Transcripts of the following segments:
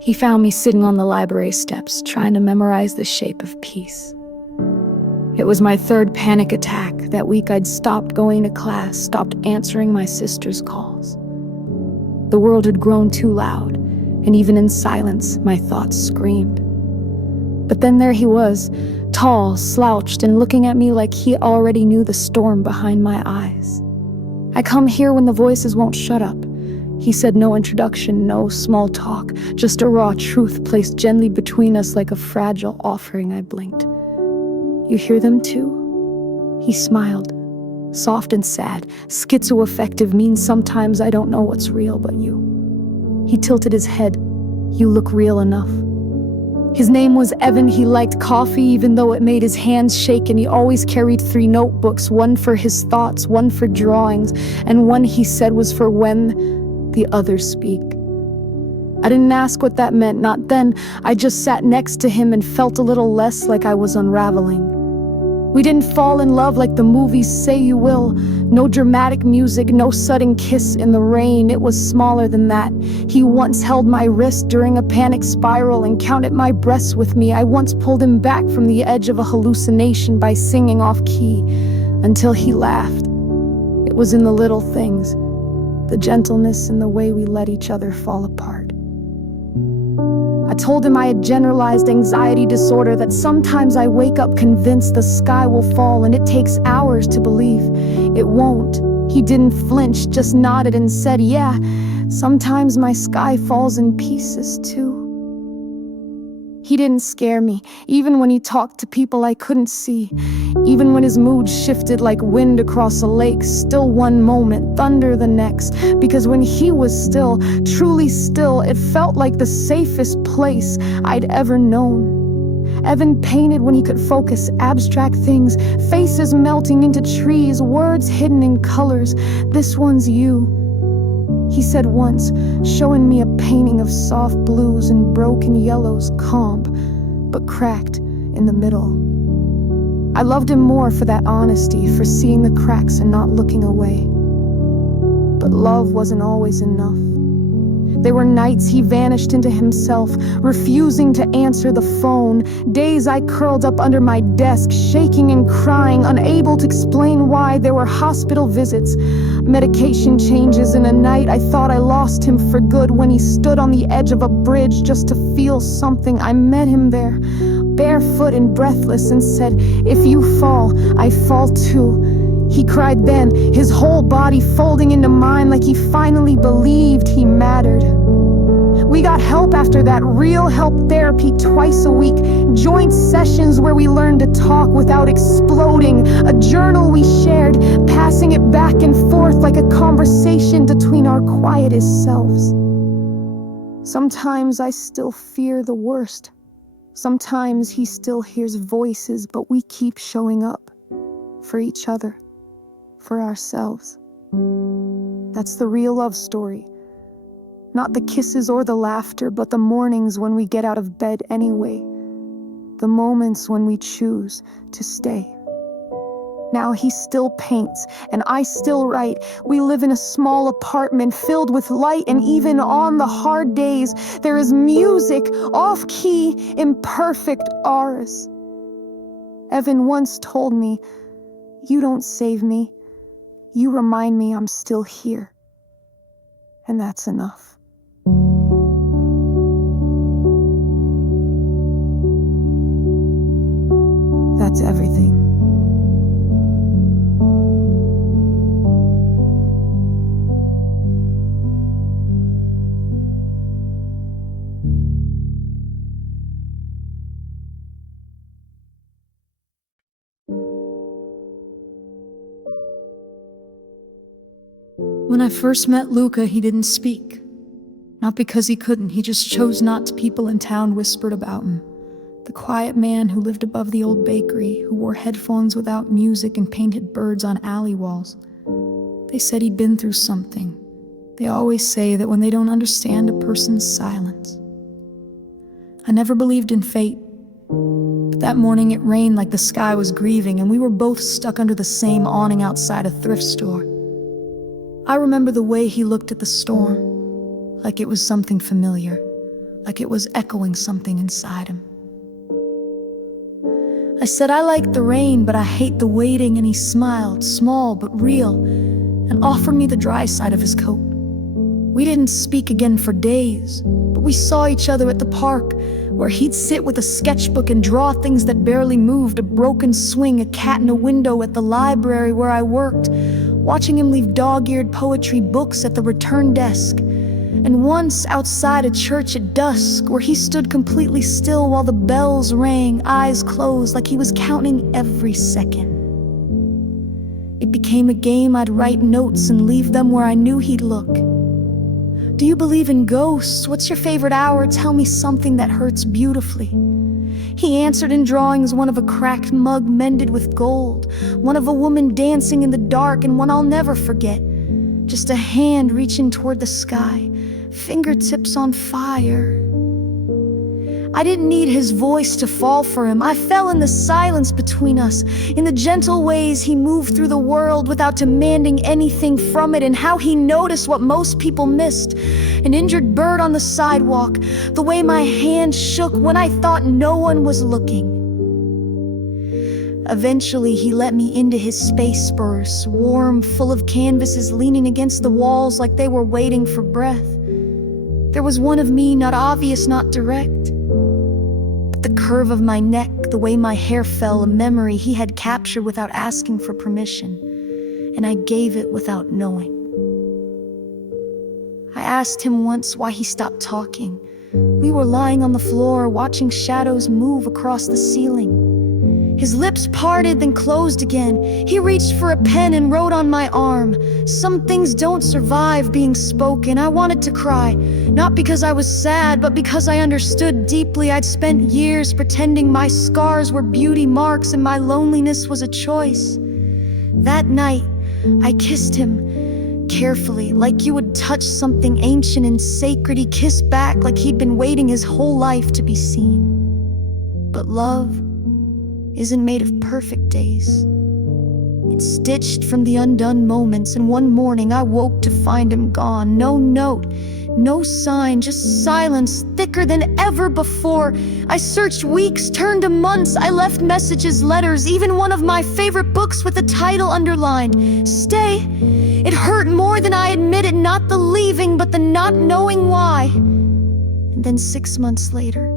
He found me sitting on the library steps, trying to memorize the shape of peace. It was my third panic attack. That week I'd stopped going to class, stopped answering my sister's calls. The world had grown too loud, and even in silence, my thoughts screamed. But then there he was, tall, slouched, and looking at me like he already knew the storm behind my eyes. "I come here when the voices won't shut up." He said, no introduction, no small talk, just a raw truth placed gently between us like a fragile offering. I blinked. "You hear them too?" He smiled, soft and sad. Schizoaffective means sometimes I don't know what's real but you. He tilted his head. "You look real enough." His name was Evan. He liked coffee even though it made his hands shake, and he always carried 3 notebooks, one for his thoughts, one for drawings, and one he said was for when the others speak. I didn't ask what that meant, not then. I just sat next to him and felt a little less like I was unraveling. We didn't fall in love like the movies say you will. No dramatic music, no sudden kiss in the rain. It was smaller than that. He once held my wrist during a panic spiral and counted my breaths with me. I once pulled him back from the edge of a hallucination by singing off key until he laughed. It was in the little things, the gentleness in the way we let each other fall apart. I told him I had generalized anxiety disorder, that sometimes I wake up convinced the sky will fall, and it takes hours to believe it won't. He didn't flinch, just nodded and said, "Yeah, sometimes my sky falls in pieces too." He didn't scare me, even when he talked to people I couldn't see, even when his mood shifted like wind across a lake, still one moment, thunder the next, because when he was still, truly still, it felt like the safest place I'd ever known. Evan painted when he could focus, abstract things, faces melting into trees, words hidden in colors. "This one's you," he said once, showing me a painting of soft blues and broken yellows, calm, but cracked in the middle. I loved him more for that honesty, for seeing the cracks and not looking away. But love wasn't always enough. There were nights he vanished into himself, refusing to answer the phone. Days I curled up under my desk, shaking and crying, unable to explain why. There were hospital visits, medication changes, and a night I thought I lost him for good when he stood on the edge of a bridge just to feel something. I met him there, barefoot and breathless, and said, "If you fall, I fall too." He cried then, his whole body folding into mine like he finally believed he mattered. We got help after that, real help, therapy twice a week, joint sessions where we learned to talk without exploding, a journal we shared, passing it back and forth like a conversation between our quietest selves. Sometimes I still fear the worst. Sometimes he still hears voices, but we keep showing up for each other, for ourselves. That's the real love story. Not the kisses or the laughter, but the mornings when we get out of bed anyway. The moments when we choose to stay. Now he still paints, and I still write. We live in a small apartment filled with light, and even on the hard days, there is music, off-key, imperfect, ours. Evan once told me, "You don't save me. You remind me I'm still here." And that's enough. That's everything. When I first met Luca, he didn't speak. Not because he couldn't, he just chose not to. People in town whispered about him. The quiet man who lived above the old bakery, who wore headphones without music and painted birds on alley walls. They said he'd been through something. They always say that when they don't understand a person's silence. I never believed in fate, but that morning it rained like the sky was grieving, and we were both stuck under the same awning outside a thrift store. I remember the way he looked at the storm, like it was something familiar. like it was echoing something inside him. I said, "I like the rain, but I hate the waiting," and he smiled, small but real, and offered me the dry side of his coat. We didn't speak again for days, but we saw each other at the park, where he'd sit with a sketchbook and draw things that barely moved, a broken swing, a cat in a window at the library where I worked, watching him leave dog-eared poetry books at the return desk. And once outside a church at dusk, where he stood completely still while the bells rang, eyes closed, like he was counting every second. It became a game. I'd write notes and leave them where I knew he'd look. "Do you believe in ghosts? What's your favorite hour? Tell me something that hurts beautifully." He answered in drawings, one of a cracked mug mended with gold, one of a woman dancing in the dark, and one I'll never forget. Just a hand reaching toward the sky, fingertips on fire. I didn't need his voice to fall for him. I fell in the silence between us, in the gentle ways he moved through the world without demanding anything from it, and how he noticed what most people missed. An injured bird on the sidewalk, the way my hand shook when I thought no one was looking. Eventually, he let me into his space spurs, warm, full of canvases leaning against the walls like they were waiting for breath. There was one of me, not obvious, not direct. But the curve of my neck, the way my hair fell, a memory he had captured without asking for permission, and I gave it without knowing. I asked him once why he stopped talking. We were lying on the floor, watching shadows move across the ceiling. His lips parted, then closed again. He reached for a pen and wrote on my arm, "Some things don't survive being spoken." I wanted to cry, not because I was sad, but because I understood deeply. I'd spent years pretending my scars were beauty marks and my loneliness was a choice. That night, I kissed him, carefully, like you would touch something ancient and sacred. He kissed back like he'd been waiting his whole life to be seen. But love isn't made of perfect days. It's stitched from the undone moments, and one morning I woke to find him gone. No note, no sign, just silence, thicker than ever before. I searched weeks, turned to months. I left messages, letters, even one of my favorite books with the title underlined, "Stay." It hurt more than I admitted, not the leaving, but the not knowing why. And then 6 months later,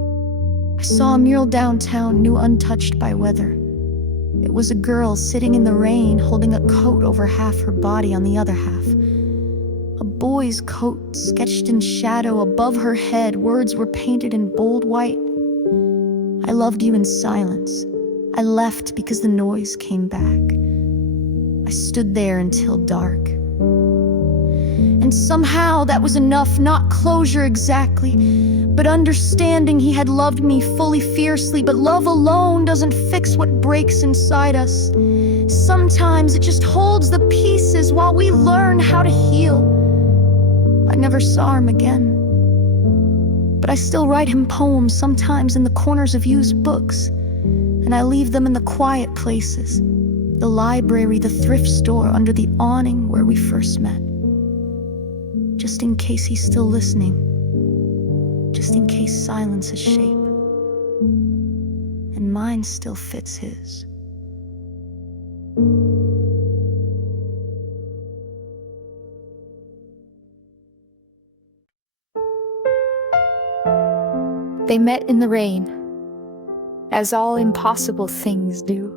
I saw a mural downtown, new, untouched by weather. It was a girl sitting in the rain, holding a coat over half her body on the other half. A boy's coat sketched in shadow above her head. Words were painted in bold white. "I loved you in silence. I left because the noise came back." I stood there until dark. And somehow that was enough, not closure exactly, but understanding he had loved me fully, fiercely. But love alone doesn't fix what breaks inside us. Sometimes it just holds the pieces while we learn how to heal. I never saw him again, but I still write him poems, sometimes in the corners of used books, and I leave them in the quiet places, the library, the thrift store, under the awning where we first met. Just in case he's still listening, just in case silence has shape, and mine still fits his. They met in the rain, as all impossible things do.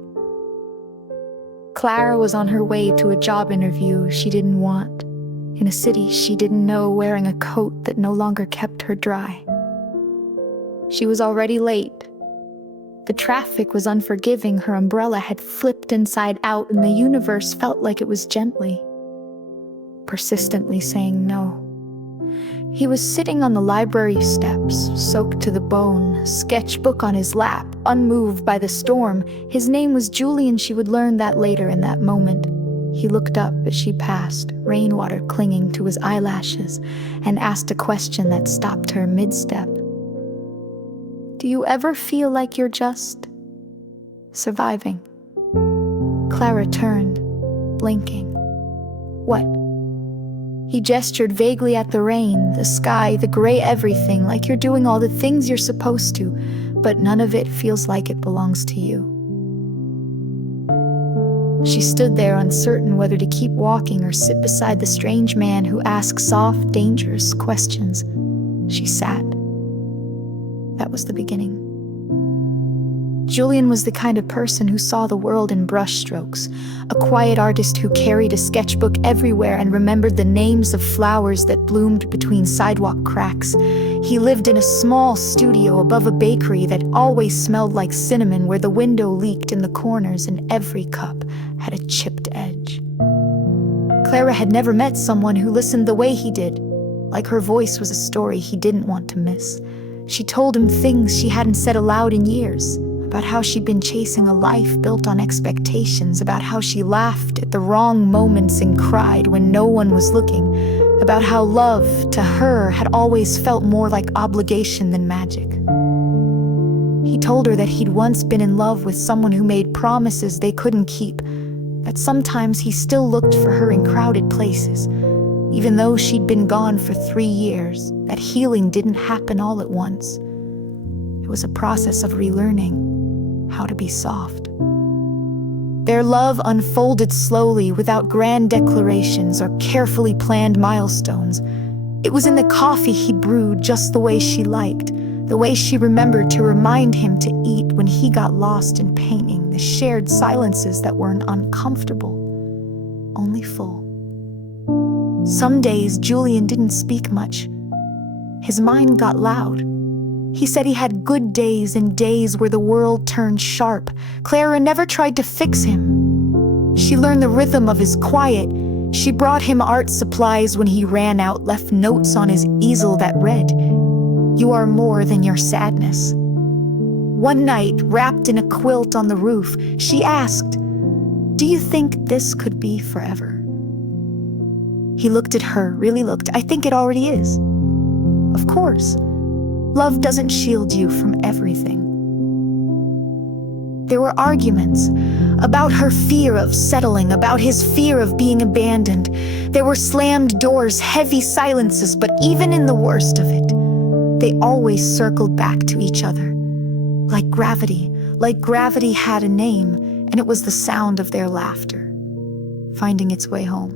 Clara was on her way to a job interview she didn't want, in a city she didn't know, wearing a coat that no longer kept her dry. She was already late. The traffic was unforgiving, her umbrella had flipped inside out, and the universe felt like it was gently, persistently saying no. He was sitting on the library steps, soaked to the bone, sketchbook on his lap, unmoved by the storm. His name was Julian. She would learn that later. In that moment, he looked up as she passed, rainwater clinging to his eyelashes, and asked a question that stopped her mid-step. "Do you ever feel like you're just surviving?" Clara turned, blinking. "What?" He gestured vaguely at the rain, the sky, the gray everything, like you're doing all the things you're supposed to, but none of it feels like it belongs to you. She stood there, uncertain whether to keep walking or sit beside the strange man who asked soft, dangerous questions. She sat. That was the beginning. Julian was the kind of person who saw the world in brushstrokes, a quiet artist who carried a sketchbook everywhere and remembered the names of flowers that bloomed between sidewalk cracks. He lived in a small studio above a bakery that always smelled like cinnamon, where the window leaked in the corners and every cup had a chipped edge. Clara had never met someone who listened the way he did, like her voice was a story he didn't want to miss. She told him things she hadn't said aloud in years, about how she'd been chasing a life built on expectations, about how she laughed at the wrong moments and cried when no one was looking, about how love, to her, had always felt more like obligation than magic. He told her that he'd once been in love with someone who made promises they couldn't keep, that sometimes he still looked for her in crowded places, even though she'd been gone for 3 years, that healing didn't happen all at once. It was a process of relearning how to be soft. Their love unfolded slowly, without grand declarations or carefully planned milestones. It was in the coffee he brewed just the way she liked, the way she remembered to remind him to eat when he got lost in painting, the shared silences that weren't uncomfortable, only full. Some days Julian didn't speak much. His mind got loud. He said he had good days and days where the world turned sharp. Clara never tried to fix him. She learned the rhythm of his quiet. She brought him art supplies when he ran out, left notes on his easel that read, "You are more than your sadness." One night, wrapped in a quilt on the roof, she asked, "Do you think this could be forever?" He looked at her, really looked. "I think it already is." "Of course. Love doesn't shield you from everything." There were arguments about her fear of settling, about his fear of being abandoned. There were slammed doors, heavy silences, but even in the worst of it, they always circled back to each other. Like gravity had a name, and it was the sound of their laughter, finding its way home.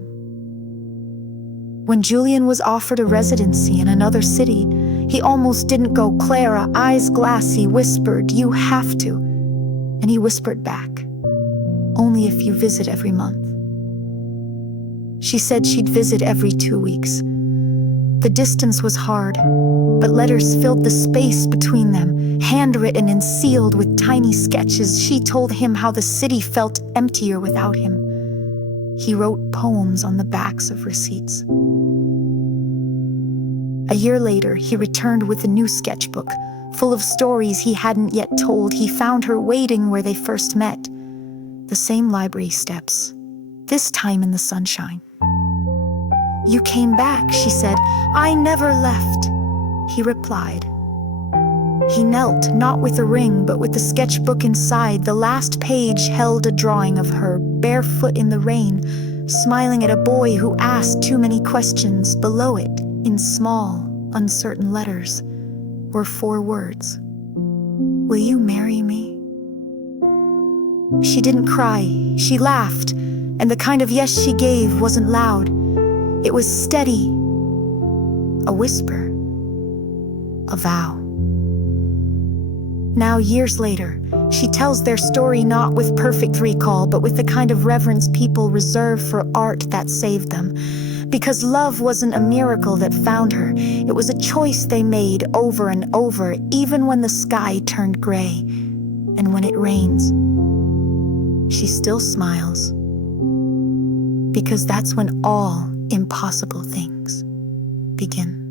When Julian was offered a residency in another city, he almost didn't go. Clara, eyes glassy, whispered, "You have to." And he whispered back, "Only if you visit every month." She said she'd visit every 2 weeks. The distance was hard, but letters filled the space between them, handwritten and sealed with tiny sketches. She told him how the city felt emptier without him. He wrote poems on the backs of receipts. A year later, he returned with a new sketchbook, full of stories he hadn't yet told. He found her waiting where they first met, the same library steps, this time in the sunshine. "You came back," she said. "I never left," he replied. He knelt, not with a ring, but with the sketchbook inside. The last page held a drawing of her, barefoot in the rain, smiling at a boy who asked too many questions. Below it, in small, uncertain letters, were 4 words. "Will you marry me?" She didn't cry, she laughed, and the kind of yes she gave wasn't loud. It was steady, a whisper, a vow. Now, years later, she tells their story not with perfect recall, but with the kind of reverence people reserve for art that saved them. Because love wasn't a miracle that found her, it was a choice they made over and over, even when the sky turned gray. And when it rains, she still smiles. Because that's when all impossible things begin.